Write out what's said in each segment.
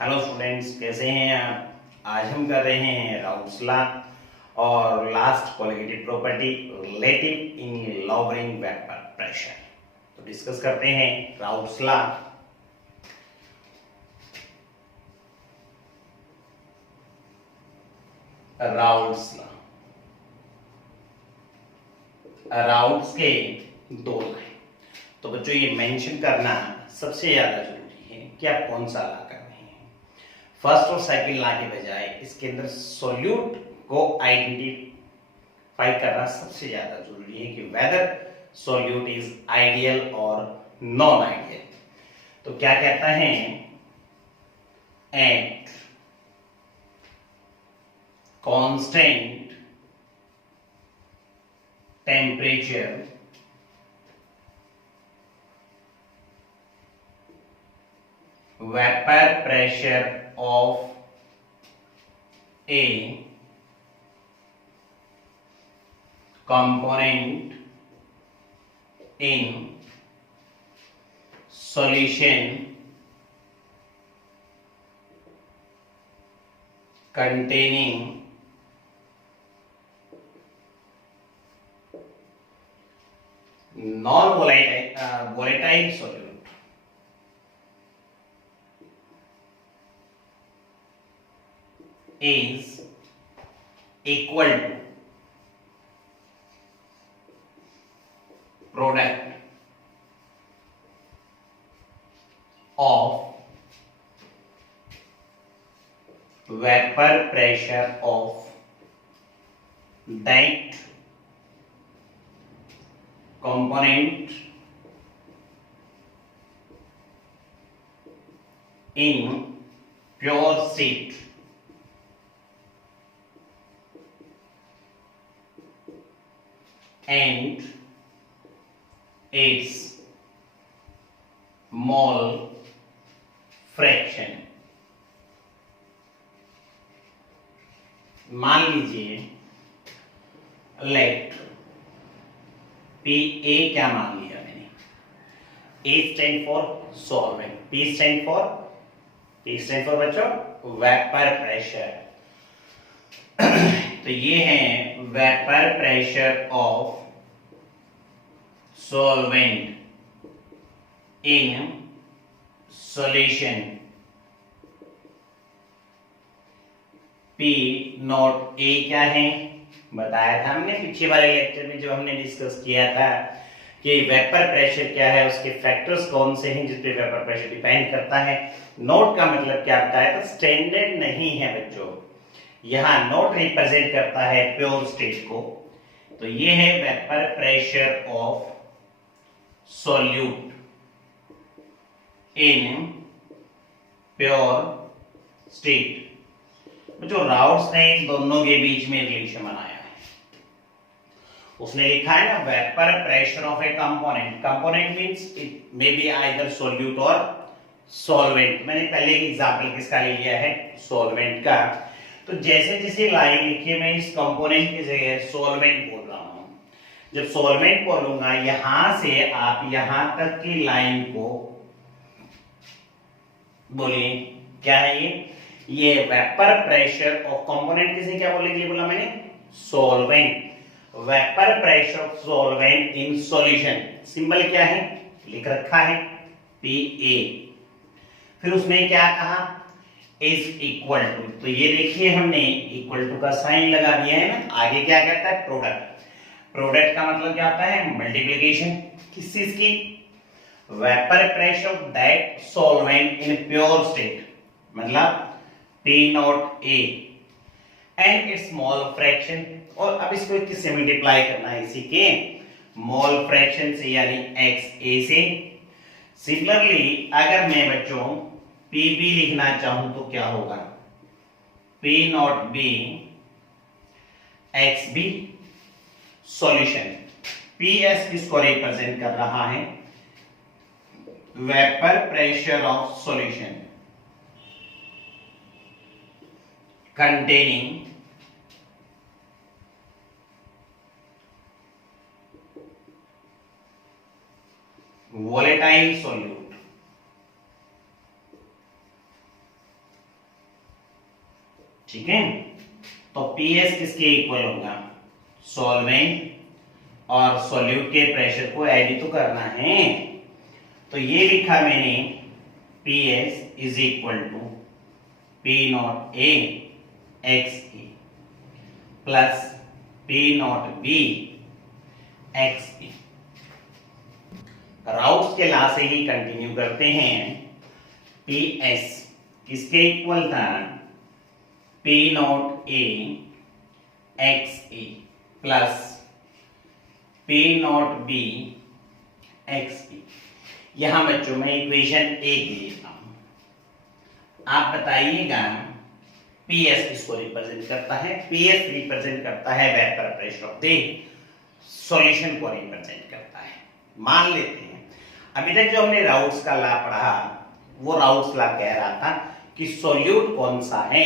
Hello students, कैसे हैं आप। आज हम कर रहे हैं राउल्ट्स लॉ और लास्ट कोलिगेटिव प्रॉपर्टी रिलेटिव इन लॉगरिथमिक वेक्टर प्रेशर। तो डिस्कस करते हैं Raoult's law. Raoult's law, Raoult's के दो लॉ हैं। तो बच्चों ये मेंशन करना सबसे ज्यादा जरूरी है कि आप कौन सा लॉ कर रहे हैं। फर्स्ट और सेकंड लॉ के बजाय इसके अंदर सोल्यूट को आइडेंटिफाई करना सबसे ज्यादा जरूरी है कि वेदर सोल्यूट इज आइडियल और नॉन आइडियल। तो क्या कहता है, at constant temperature vapor pressure of a component in solution containing non-volatile volatile solute is equal to product of vapor pressure of that component in pure state and its mole fraction। मान लीजिए late P A, क्या मान लिया मैंने, A stand for solvent, P stand for बच्चों vapour pressure. तो ये है vapour pressure of solvent in solution। P not A क्या है, बताया था हमने पिछले वाले लेक्चर में जब हमने डिस्कस किया था कि वेपर प्रेशर क्या है, उसके फैक्टर्स कौन से हैं जिस पे वेपर प्रेशर डिपेंड करता है। नोट का मतलब क्या बताया था, स्टैंडर्ड नहीं है बच्चों, यहाँ नोट रिप्रेजेंट करता है प्योर स्टेट को। तो ये है vapour pressure of solute in pure state। जो राउल्ट्स ने इन दोनों के बीच में रिलेशन बनाया है, उसने लिखा है ना vapour pressure of A component. Component means it may be either solute और सॉल्वेंट। मैंने पहले एक एग्जांपल किसका ले लिया है, सॉल्वेंट का। तो जैसे जैसे लाइन लिखी मैं इस कंपोनेंट की जगह सॉल्वेंट बोल रहा हूं। जब सॉल्वेंट बोलूंगा यहां से आप यहां तक की लाइन को बोलिए क्या है, ये वेपर प्रेशर ऑफ कंपोनेंट किसे क्या बोलेंगे, बोला मैंने solvent. Vapour pressure of solvent in solution, symbol क्या है लिख रखा है Pa। फिर उसने क्या कहा, इज इक्वल टू। तो ये देखिए हमने इक्वल टू का साइन लगा दिया है ना। आगे क्या कहता है, प्रोडक्ट। प्रोडक्ट का मतलब क्या होता है, मल्टीप्लिकेशन। किस चीज की, vapour pressure of that solvent in pure state, मतलब P not A and it's mole fraction. और अब इसको किससे मल्टीप्लाई करना है, इसी के मोल फ्रैक्शन से, यानी XA से। सिमिलरली अगर मैं बच्चों PB लिखना चाहूं तो क्या होगा, P nought B XB solution. PS किसको रिप्रेजेंट कर रहा है, vapour pressure of solution containing volatile solute। ठीक है। तो PS किसके इक्वल होगा, सॉल्वेंट और सॉल्यूट के प्रेशर को ऐड तो करना है। तो ये लिखा मैंने PS is equal to P not A XA plus P nought B XA। Raoult's के लॉ से ही कंटिन्यू करते हैं। PS किसके इक्वल था, P not A XA plus P nought B XB। यहां बच्चों में इक्वेशन ए लेता हूं, आप बताइएगा PS किसको रिप्रेजेंट करता है। PS रिप्रेजेंट करता है vapour pressure of the solution को रिप्रेजेंट करता है। मान लेते हैं अभी तक जो हमने राउट्स का लॉ पढ़ा, वो राउट्स लॉ कह रहा था कि सॉल्यूट कौन सा है,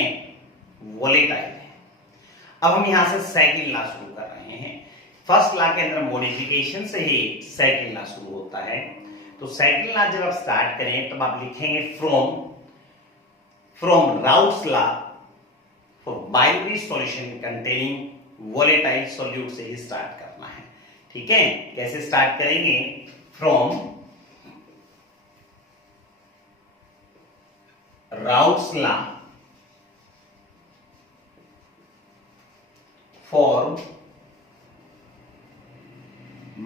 वोलेटाइल है। अब हम यहां से सेकंड लॉ शुरू कर रहे हैं। फर्स्ट लॉ के अंदर मॉडिफिकेशन से ही सेकंड लॉ शुरू होता है। तो सेकंड लॉ जब आप स्टार्ट करें तब आप लिखेंगे from routes law for binary solution containing volatile solute से ही स्टार्ट करना है। ठीक है, कैसे स्टार्ट करेंगे, from routes law for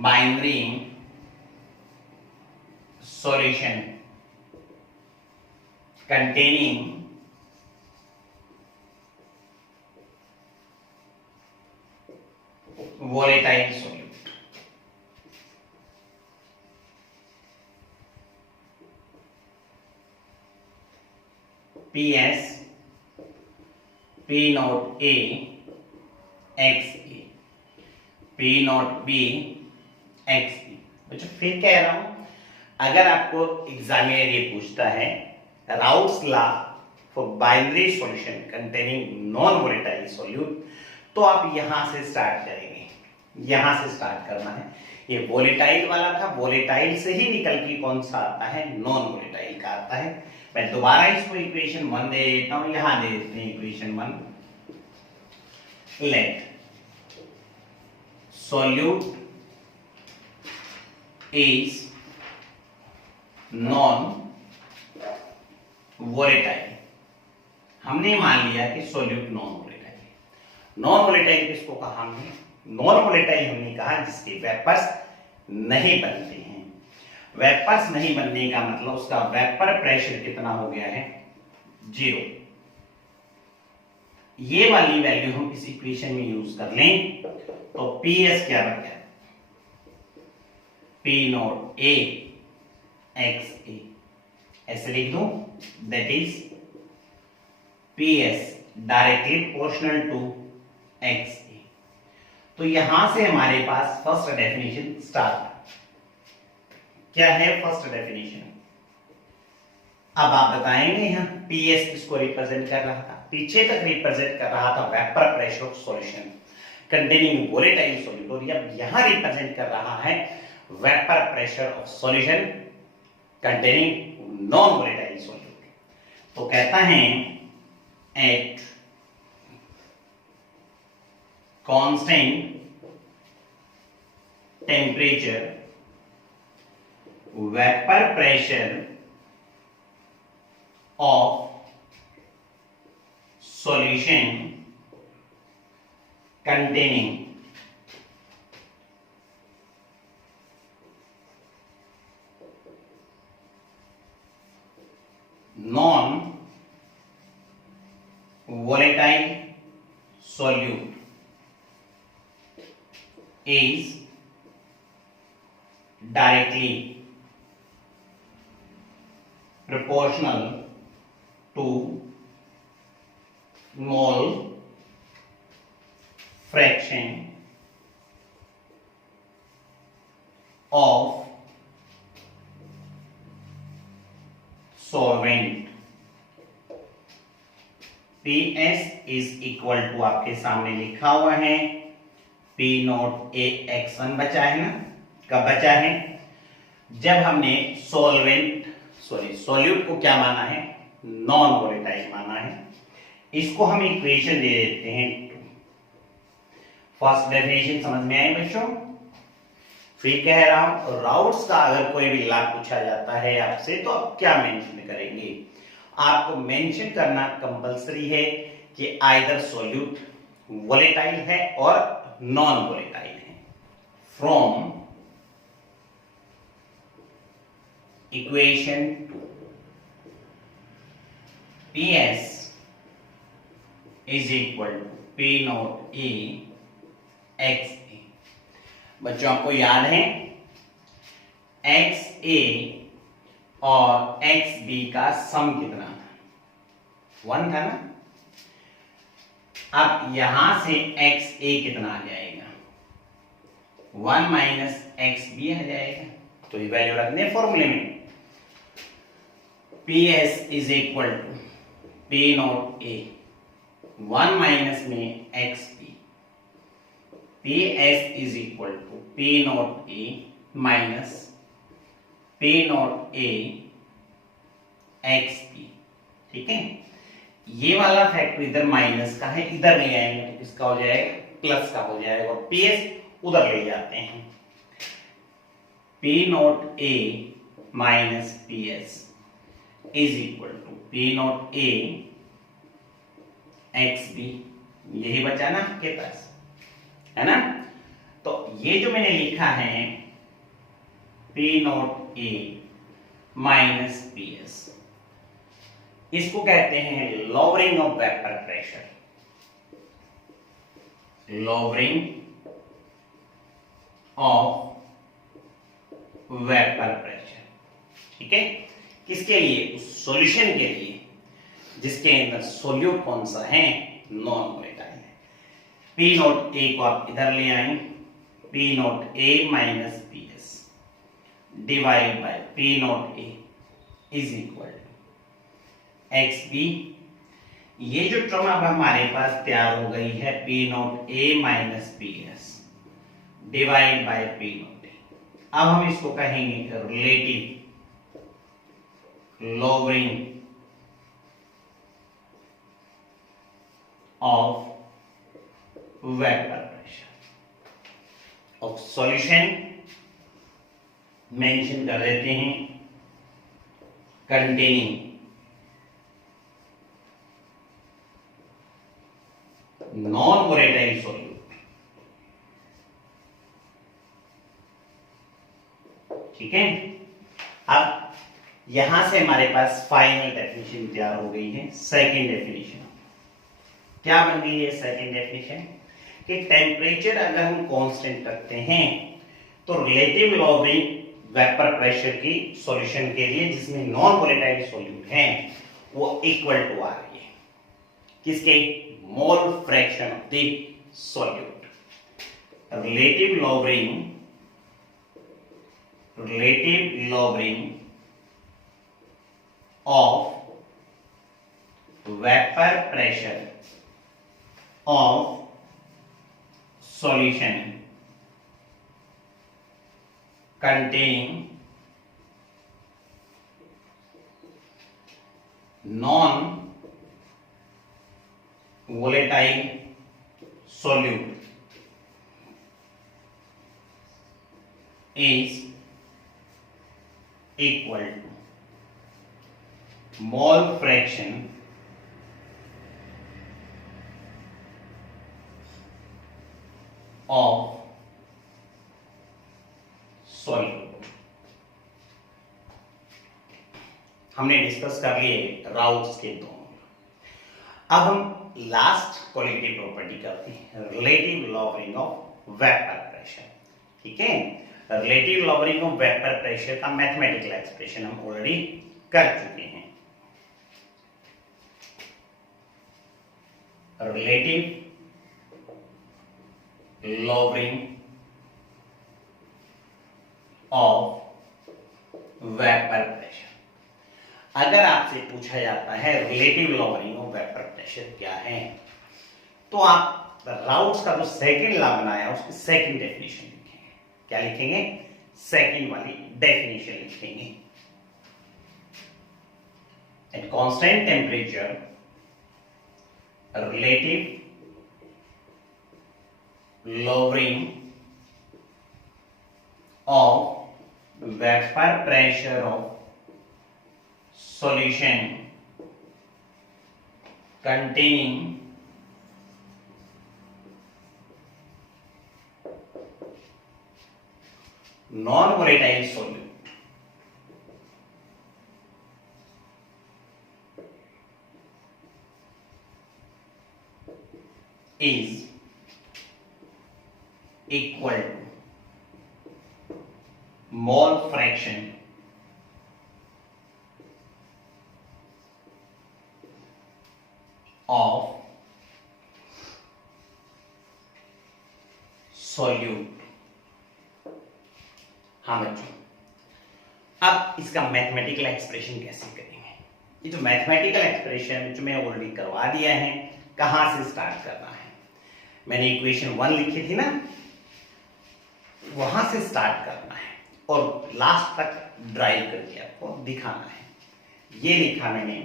binary solution containing volatile solute। PS P not A XA P nought B XB। बच्चों फिर कह रहा हूं, अगर आपको एग्जामिनर ये पूछता है routes law for binary solution containing non volatile solute, तो आप यहां से स्टार्ट करेंगे, यहां से स्टार्ट करना है। ये वोलेटाइल वाला था, वोलेटाइल से ही निकल के कौन सा आता है, नॉन वोलेटाइल का आता है। मैं दोबारा इसको इक्वेशन 1 दे देता हूं, यहां दे देते हैं equation 1। Let solute is non volatile. हमने मान लिया कि सॉल्यूट नॉन वोलेटाइल है। नॉन वोलेटाइल किसको कहा हमने, नॉन वोलेटाइल हमने कहा जिसके वेपर्स नहीं बनते हैं। वेपर्स नहीं बनने का मतलब उसका वेपर प्रेशर कितना हो गया है, 0। ये वाली वैल्यू हम इस इक्वेशन में यूज कर लें तो PS क्या बन गया, P नॉट A XA ऐसे लिख दूं, that is PS directly proportional to XA। तो यहां से हमारे पास फर्स्ट डेफिनेशन स्टार्ट। क्या है फर्स्ट डेफिनेशन, अब आप बताएंगे यहां PS किसको रिप्रेजेंट कर रहा था, पीछे तक रिप्रेजेंट कर रहा था vapour pressure of solution containing volatile solute, और यहां रिप्रेजेंट कर रहा है vapour pressure of solution containing non volatile solute. तो कहता है at constant temperature vapour pressure of solution containing non volatile solute is directly proportional to mole fraction of solvent। PS is equal to आपके सामने लिखा हुआ है P not A x1 बचा है ना, कब बचा है, जब हमने सॉल्वेंट सॉल्यूट को क्या माना है, नॉन वोलेटाइल माना है। इसको हम इक्वेशन दे देते हैं 2। फर्स्ट डेफिनेशन समझ में आई बच्चों? फिर कह रहा हूं राउट्स का अगर कोई भी लॉ पूछा जाता है आपसे तो आप क्या मेंशन करेंगे? आपको मेंशन करना कंपलसरी है कि आइदर सॉल्यूट वोलेटाइल है और नॉन वोलेटाइल है। From equation 2 PS is equal to P naught E X A. बच्चों आपको याद है एक्स ए और एक्स बी का सम कितना था? 1 था ना। अब यहां से एक्स ए कितना आ जाएगा? 1 माइनस एक्स बी आ जाएगा। तो ये वैल्यू रखने फॉर्मूले में P S is equal to P not A 1 minus में X B, P S is equal to P not A minus P not A X B. ठीक है, ये वाला फैक्टर इधर माइनस का है, इधर ले आएंगे तो किसका हो जाएगा? प्लस का हो जाएगा। और पी एस उधर ले जाते हैं, P not A minus P S is equal to P not A X B. यही बचा ना आपके पास, है ना? तो ये जो मैंने लिखा है P not A minus P S, इसको कहते हैं lowering of vapour pressure. Lowering of vapour pressure. ठीक है, किसके लिए? उस सॉल्यूशन के लिए जिसके अंदर सोल्यूट कौन सा है? नॉन वोलेटाइल है। पी नॉट ए को आप इधर ले आए, P not A minus P S divide by P not A is equal to X B. ये जो टर्म अब हमारे पास तैयार हो गई है P not A minus P S divide by P not a. अब हम इसको कहेंगे relative lowering of vapor pressure of solution mention कर देते हैं containing non volatile solute। ठीक है, अब यहां से हमारे पास फाइनल डेफिनेशन तैयार हो गई है। सेकंड डेफिनेशन क्या बन गई है? सेकंड डेफिनेशन कि टेम्परेचर अगर हम कांस्टेंट रखते हैं तो रिलेटिव लॉवरिंग वेपर प्रेशर की सॉल्यूशन के लिए जिसमें नॉन वोलेटाइल सॉल्यूट है वो इक्वल टू आ रही है किसके? Mole fraction of the solute. Relative lowering of vapor pressure of solution containing non volatile solute is equal to mole fraction of solute। हमने डिस्कस कर लिए राउट्स के दोनों। अब हम लास्ट क्वालिटेटिव प्रॉपर्टी करते हैं, relative lowering of vapour pressure. ठीक है, relative lowering of vapour pressure का मैथमेटिकल एक्सप्रेशन हम ऑलरेडी कर चुके हैं। relative lowering of vapor pressure। अगर आपसे पूछा जाता है relative lowering of vapour pressure क्या है तो आप राउट्स का जो सेकंड लॉ बनाया उसकी सेकंड डेफिनेशन लिखेंगे। क्या लिखेंगे? सेकंड वाली डेफिनेशन लिखेंगे। At constant temperature relative lowering of vapor pressure of solution containing non-volatile solute is equal to mole fraction of solute। हाँ बच्चों, अब इसका मैथमेटिकल एक्सप्रेशन कैसे करेंगे? ये जो मैथमेटिकल एक्सप्रेशन जो मैं ऑलरेडी करवा दिया है, कहां से स्टार्ट करना है? मैंने इक्वेशन 1 लिखी थी ना, वहां से स्टार्ट करना है और लास्ट तक ड्राइव करके आपको दिखाना है। ये लिखा मैंने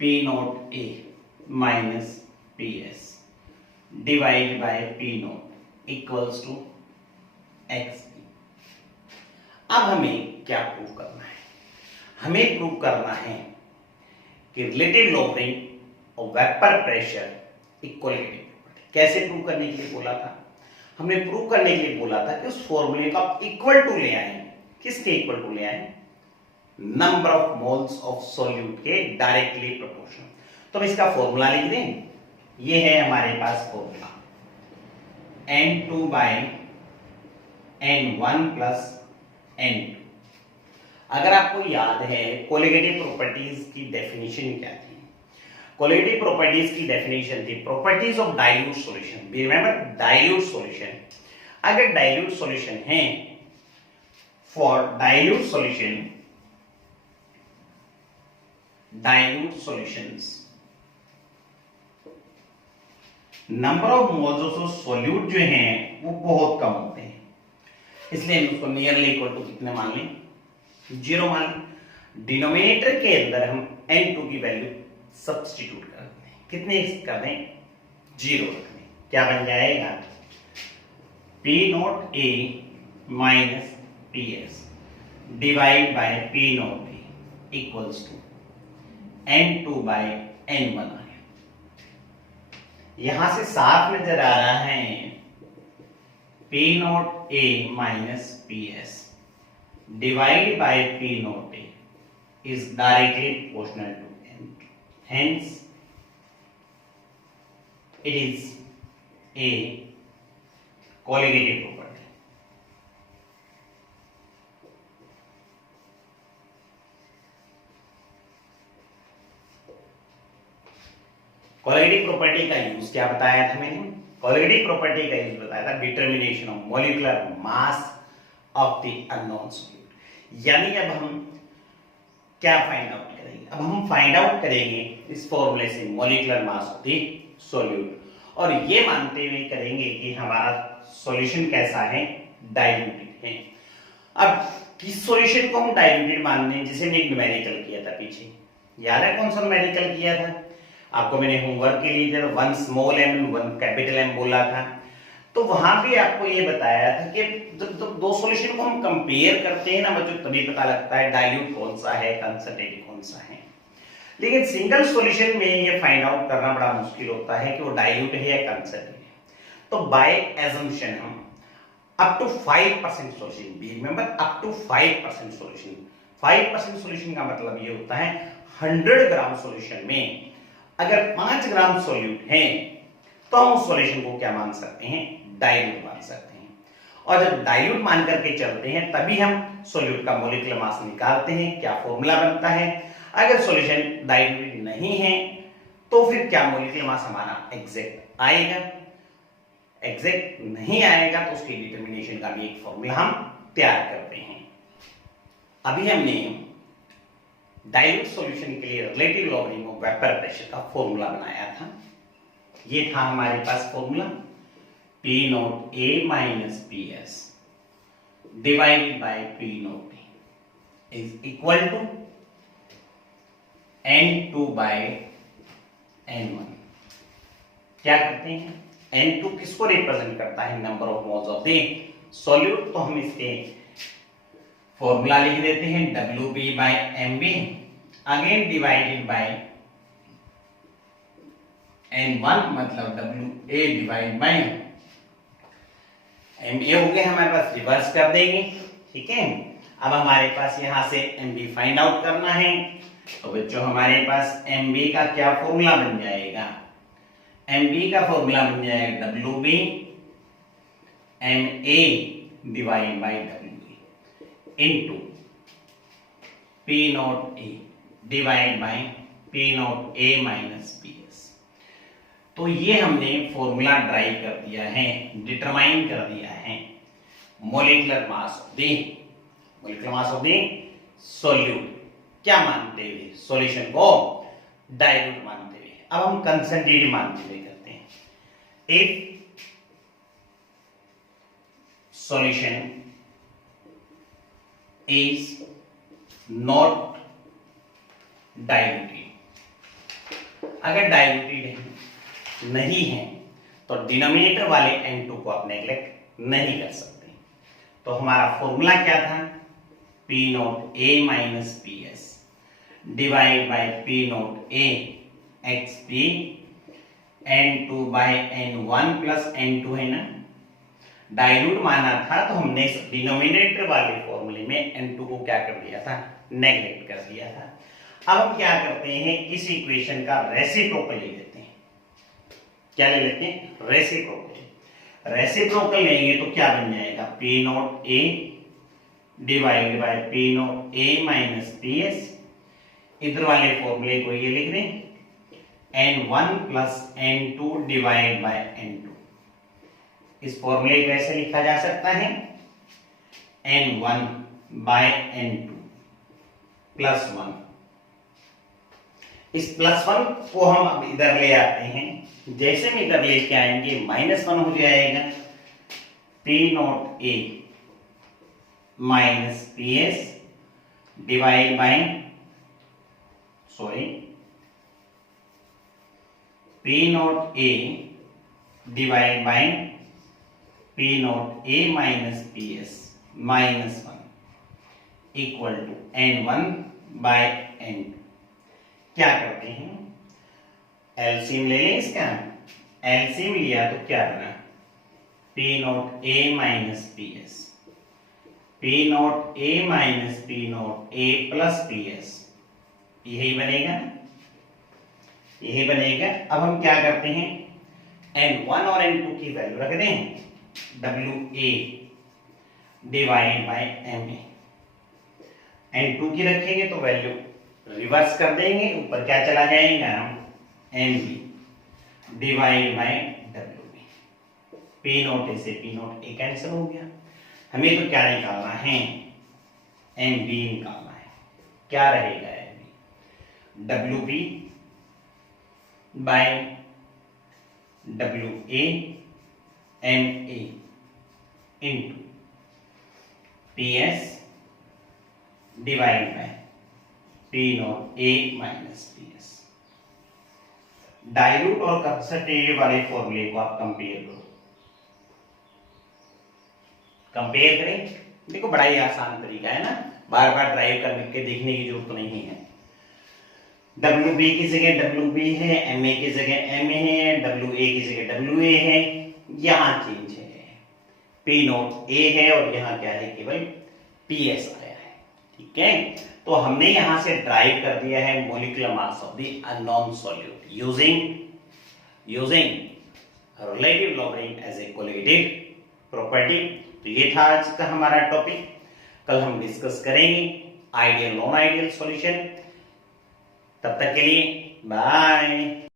P note A minus PS divide by P nought equals to X। अब हमें क्या प्रूव करना है? हमें प्रूव करना है कि रिलेटिव लॉवरिंग और वेपर प्रेशर इक्वलिटी। कैसे प्रूव करने के लिए बोला था? हमें प्रूव करने के लिए बोला था कि उस फॉर्मूले को आप इक्वल टू ले आए। किसके इक्वल टू ले आए? Number of moles of solute के डायरेक्टली प्रोपोर्शनल। तो हम इसका फॉर्मूला लिख दें। ये है हमारे पास formula N2 by N1 plus N2। अगर आपको याद है कोलिगेटिव प्रॉपर्टीज की डेफिनेशन क्या थी? कोलिगेटिव प्रॉपर्टीज की डेफिनेशन थी properties of dilute solution. Remember dilute solution. अगर डाइल्यूट सॉल्यूशन है, for dilute solutions number of moles of solute जो हैं वो बहुत कम होते हैं, इसलिए हम उसको नियरली इक्वल टू कितने मान लें? 0 मान लें। डिनोमिनेटर के अंदर हम N2 की वैल्यू सब्स्टिट्यूट कर दें। कितने कर दें? 0 रख दें। क्या बन जाएगा? P note A minus PS divide by P note A equals to N2 by N1 आ गया। यहां से साफ नजर आ रहा है P note A minus PS divided by P naught A is directly proportional to N. Hence, it is a colligative property. Colligative property का यूज क्या बताया था मैंने? Colligative property का यूज बताया था determination of molecular mass of the unknown solute। यानी अब हम क्या फाइंड आउट करेंगे? अब हम फाइंड आउट करेंगे इस फॉर्मूले से molecular mass of the solute, और ये मानते हुए करेंगे कि हमारा सॉल्यूशन कैसा है? डाइल्यूटेड है। अब किस सॉल्यूशन को हम डाइल्यूटेड मान रहे हैं? जिसे हमने न्यूमेरिकल किया था पीछे, याद है कौन सा न्यूमेरिकल किया था? आपको मैंने होमवर्क के लिए जब 1 स्मॉल m 1 कैपिटल M बोला था, तो वहां भी आपको ये बताया था कि जब दो सॉल्यूशन को हम कंपेयर करते हैं ना बच्चों, तभी पता लगता है डाइल्यूट कौन सा है, कंसंट्रेटेड कौन सा है। लेकिन सिंगल सॉल्यूशन में ये फाइंड आउट करना बड़ा मुश्किल होता है कि वो डाइल्यूट है या कंसंट्रेटेड है। तो बाय एजम्पशन हम up to 5% solution, remember up to 5% solution. 5% solution का मतलब ये होता है 100 ग्राम सॉल्यूशन में अगर 5 ग्राम सॉल्यूट है तो हम उस सॉल्यूशन को क्या मान सकते हैं? डाइल्यूट मान सकते हैं। और जब डाइल्यूट मान करके चलते हैं तभी हम सॉल्यूट का मॉलिक्यूलर मास निकालते हैं। क्या फॉर्मूला बनता है? अगर सॉल्यूशन डाइल्यूटेड नहीं है तो फिर क्या मॉलिक्यूलर मास हमारा एग्जैक्ट आएगा? एग्जैक्ट नहीं आएगा तो उसकी डिटर्मिनेशन का भी एक फॉर्मूला हम तैयार करते हैं। अभी हमने डाइल्यूट सॉल्यूशन के लिए relative lowering of vapour pressure का फॉर्मूला बनाया था। ये था हमारे पास formula P note A minus PS divided by P note A is equal to N2 by N1। क्या करते हैं, N2 किसको रिप्रेजेंट करता है, number of moles of the solute, तो हम इसके फॉर्मूला लिख देते हैं WB/MB again divided by N1 मतलब WA डिवाइड बाय MA हो गया हमारे पास, रिवर्स कर देंगे, ठीक है। अब हमारे पास यहां से MB फाइंड आउट करना है, तो बच्चों हमारे पास MB का क्या फॉर्मूला बन जाएगा, MB का फॉर्मूला बन जाएगा WB MA divide by WB into P not A divide by P not A minus PS। तो ये हमने फॉर्मूला ड्राइव कर दिया है, डिटरमाइन कर दिया है molecular mass of the solute, क्या मानते हुए, सॉल्यूशन को डाइल्यूट मानते हुए। अब हम कंसंट्रेटेड मानते हुए करते हैं, if solution is not diluted, अगर डाइल्यूटेड नहीं है तो डिनोमिनेटर वाले N2 को आप नेग्लेक्ट नहीं कर सकते। तो हमारा फॉर्मूला क्या था, P not A minus PS divide by P not A XP N2 by N1 plus N2 है ना, डाइल्यूट माना था तो हमने इस डिनोमिनेटर वाले फॉर्मूले में N2 को क्या कर दिया था, नेग्लेक्ट कर दिया था। अब हम क्या करते हैं, इस इक्वेशन का रेसिप्रोकल ले लेते हैं, क्या ले लेते हैं, रेसिप्रोकल लेंगे तो क्या बन जाएगा, P not A divide by P not A minus PS, इधर वाले फॉर्मूले को ये लिख दें N1 plus N2 divide by N2। इस फॉर्मूले को ऐसे लिखा जा सकता है N1 बाय N2 प्लस 1। इस प्लस 1 को हम अब इधर ले आते हैं, जैसे हम इधर लेके आएंगे -1 हो जाएगा, P not A minus PS divide by P not A divide by P not A minus PS -1 equal to N1 by N2। क्या करते हैं, एलसीएम ले लें इसका, एलसीएम लिया तो क्या बना, P not A minus PS, P not A minus P not A plus PS, यही बनेगा, यही बनेगा। अब हम क्या करते हैं, N1 और N2 की वैल्यू रख दें WA divide by MA, N2 की रखेंगे तो वैल्यू रिवर्स कर देंगे, ऊपर क्या चला जाएगा, MB divide by WB, P not से P नॉट A कैंसिल हो गया। हमें तो क्या निकालना है, MB निकालना है, क्या रहेगा MB, WB by WA MA into PS divide by P not A minus PS। Dilute और कंसंट्रेटेड वाले फॉर्मूले को आप कंपेयर करो, कंपेयर करें, देखो बड़ा ही आसान तरीका है ना, बार बार ड्राइव करके देखने की जरूरत नहीं है। WB की जगह WB है, MA की जगह MA है, WA की जगह WA है, यहां चेंज है, P नॉट A है और यहां क्या है, केवल PS आया है, ठीक है। तो हमने यहां से ड्राइव कर दिया है molecular mass of the unknown solute using relative logarithm as a colligative property. तो ये था आज का हमारा टॉपिक, कल हम डिस्कस करेंगे आइडियल नॉन आइडियल सॉल्यूशन। तब तक के लिए बाय।